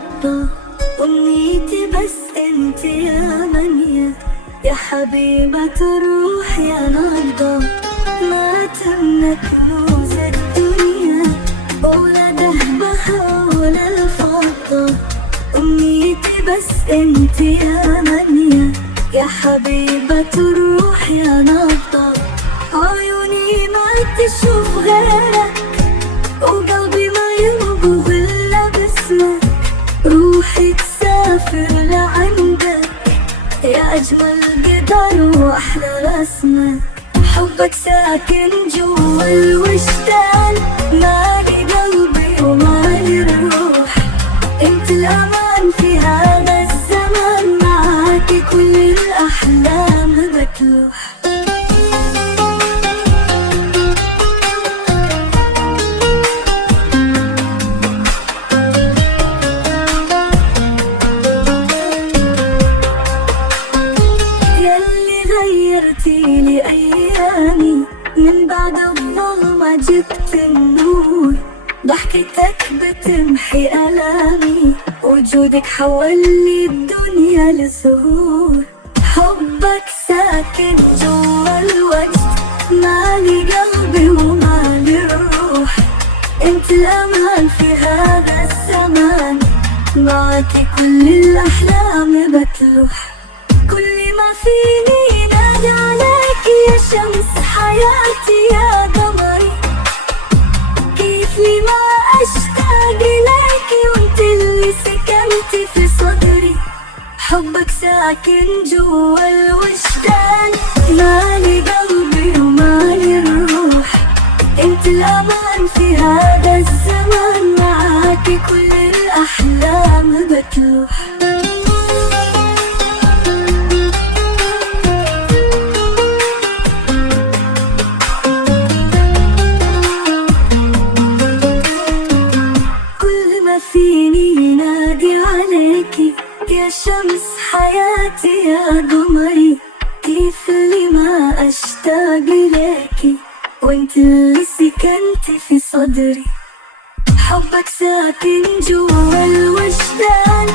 نبضة، أمنيتي بس انت يا منية، يا حبيبة الروح يا نبضة. ما تملك كنوز الدنيا ولا ذهبها ولا الفضة، أمنيتي بس انت يا منية، يا حبيبة الروح يا نبضة. عيوني ما تشوف غيرك وقلبي ما ينبض إلا باسمك، روحي تسافر لعندك يا أجمل قدر وأحلى رسمك. حبك ساكن جوا الوجدان، مالي قلبي ومالي الروح، انت الأمان في هذا الزمان، معاكي كل الأحلام بتلوح. غيرتيلي أيامي من بعد الظلمة، جبت النور، ضحكتك بتمحي ألامي، وجودك حولي الدنيا لزهور. حبك ساكن جوا الوجد، مالي قلبي ومالي الروح، انت الأمان في هذا الزمان، معاكي كل الأحلام بتلوح. كل ما فيني نادى عليك يا شمس حياتي يا قمري، كيف لي ما أشتاق إليكي وانت اللي سكنتي في صدري. حبك ساكن جوا الوجدان، مالي قلبي ومالي الروح، انت الأمان في هذا الزمان، معاكي كل الأحلام بتلوح. فيني ينادي عليكي يا شمس حياتي يا قمري، كيف اللي ما أشتاق إليكي وانت اللي سكنتي في صدري. حبك ساكن جوا الوجدان،